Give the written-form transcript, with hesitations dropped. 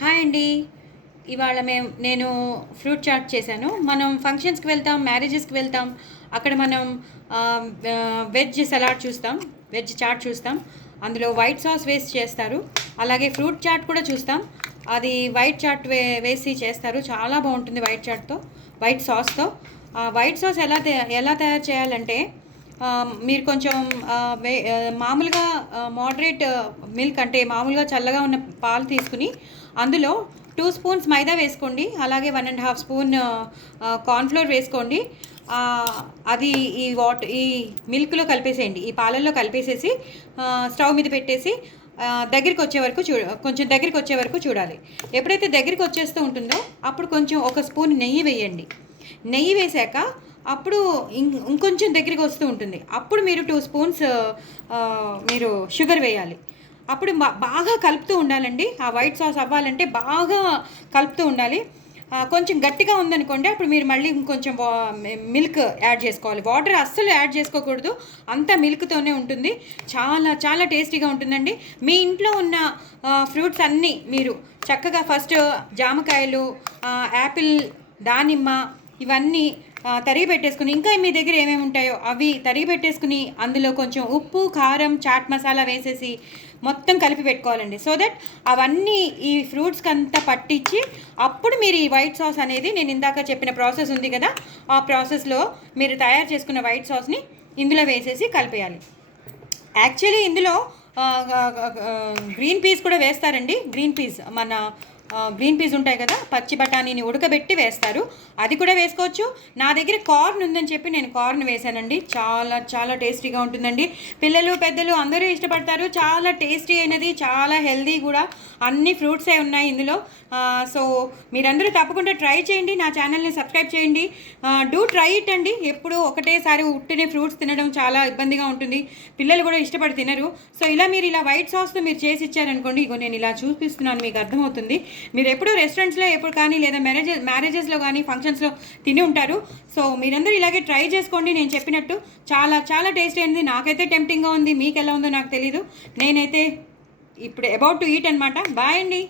Hi అండి. ఇవాళ నేను ఫ్రూట్ చాట్ చేశాను. మనం ఫంక్షన్స్‌కి వెళ్తాం, మ్యారేజెస్‌కి వెళ్తాం. అక్కడ మనం వెజ్ సలాడ్ చూస్తాం, వెజ్ చాట్ చూస్తాం. అందులో వైట్ సాస్ వేసి చేస్తారు. అలాగే ఫ్రూట్ చాట్ కూడా చూస్తాం. అది వైట్ చాట్ వేసి చేస్తారు. చాలా బాగుంటుంది వైట్ చాట్‌తో, వైట్ సాస్‌తో. వైట్ సాస్ ఎలా తయారు చేయాలంటే మీరు కొంచెం మామూలుగా మోడరేట్ మిల్క్ అంటే మామూలుగా చల్లగా ఉన్న పాలు తీసుకుని అందులో 2 స్పూన్స్ మైదా వేసుకోండి. అలాగే 1.5 స్పూన్ కార్న్‌ఫ్లోర్ వేసుకోండి. అది ఈ మిల్క్‌లో కలిపేసేయండి. ఈ పాలల్లో కలిపేసేసి స్టవ్ మీద పెట్టేసి దగ్గరికి వచ్చే వరకు కొంచెం దగ్గరికి వచ్చే వరకు చూడాలి. ఎప్పుడైతే దగ్గరికి వచ్చేస్తూ ఉంటుందో అప్పుడు కొంచెం ఒక స్పూన్ నెయ్యి వేయండి. నెయ్యి వేశాక అప్పుడు ఇంకొంచెం దగ్గరికి వస్తూ ఉంటుంది. అప్పుడు మీరు 2 స్పూన్స్ మీరు షుగర్ వేయాలి. అప్పుడు బాగా కలుపుతూ ఉండాలండి. ఆ వైట్ సాస్ అవ్వాలంటే బాగా కలుపుతూ ఉండాలి. కొంచెం గట్టిగా ఉందనుకోండి, అప్పుడు మీరు మళ్ళీ ఇంకొంచెం మిల్క్ యాడ్ చేసుకోవాలి. వాటర్ అస్సలు యాడ్ చేసుకోకూడదు, అంతా మిల్క్తోనే ఉంటుంది. చాలా చాలా టేస్టీగా ఉంటుందండి. మీ ఇంట్లో ఉన్న ఫ్రూట్స్ అన్నీ మీరు చక్కగా ఫస్ట్ జామకాయలు, యాపిల్, దానిమ్మ ఇవన్నీ తరిగి పెట్టేసుకుని, ఇంకా మీ దగ్గర ఏమేమి ఉంటాయో అవి తరిగి పెట్టేసుకుని అందులో కొంచెం ఉప్పు, కారం, చాట్ మసాలా వేసేసి మొత్తం కలిపి పెట్టుకోవాలండి. సో దట్ అవన్నీ ఈ ఫ్రూట్స్కి అంతా పట్టించి అప్పుడు మీరు ఈ వైట్ సాస్ అనేది, నేను ఇందాక చెప్పిన ప్రాసెస్ ఉంది కదా, ఆ ప్రాసెస్లో మీరు తయారు చేసుకున్న వైట్ సాస్ని ఇందులో వేసేసి కలిపేయాలి. యాక్చువల్లీ ఇందులో గ్రీన్ పీస్ కూడా వేస్తారండి. గ్రీన్ పీస్ ఉంటాయి కదా, పచ్చి బఠానీని ఉడకబెట్టి వేస్తారు, అది కూడా వేసుకోవచ్చు. నా దగ్గర కార్న్ ఉందని చెప్పి నేను కార్న్ వేసానండి. చాలా చాలా టేస్టీగా ఉంటుందండి. పిల్లలు పెద్దలు అందరూ ఇష్టపడతారు. చాలా టేస్టీ అయినది, చాలా హెల్దీ కూడా. అన్ని ఫ్రూట్సే ఉన్నాయి ఇందులో. సో మీరందరూ తప్పకుండా ట్రై చేయండి. నా ఛానల్ని సబ్స్క్రైబ్ చేయండి. డూ ట్రై ఇట్ అండి. ఎప్పుడు ఒకటేసారి ఉట్టినే ఫ్రూట్స్ తినడం చాలా ఇబ్బందిగా ఉంటుంది, పిల్లలు కూడా ఇష్టపడి తినరు. సో మీరు ఇలా వైట్ సాస్తో మీరు చేసి ఇచ్చారనుకోండి, ఇగో నేను ఇలా చూపిస్తున్నాను, మీకు అర్థమవుతుంది. మీరు ఎప్పుడు రెస్టారెంట్స్లో ఎప్పుడు కానీ లేదా మ్యారేజెస్లో కానీ ఫంక్షన్స్లో తిని ఉంటారు. సో మీరందరూ ఇలాగే ట్రై చేసుకోండి. నేను చెప్పినట్టు చాలా చాలా టేస్టీ అయింది. నాకైతే టెంప్టింగ్గా ఉంది. మీకు ఎలా ఉందో నాకు తెలీదు. నేనైతే ఇప్పుడు అబౌట్ టు ఈట్ అనమాట. బాయ్ అండి.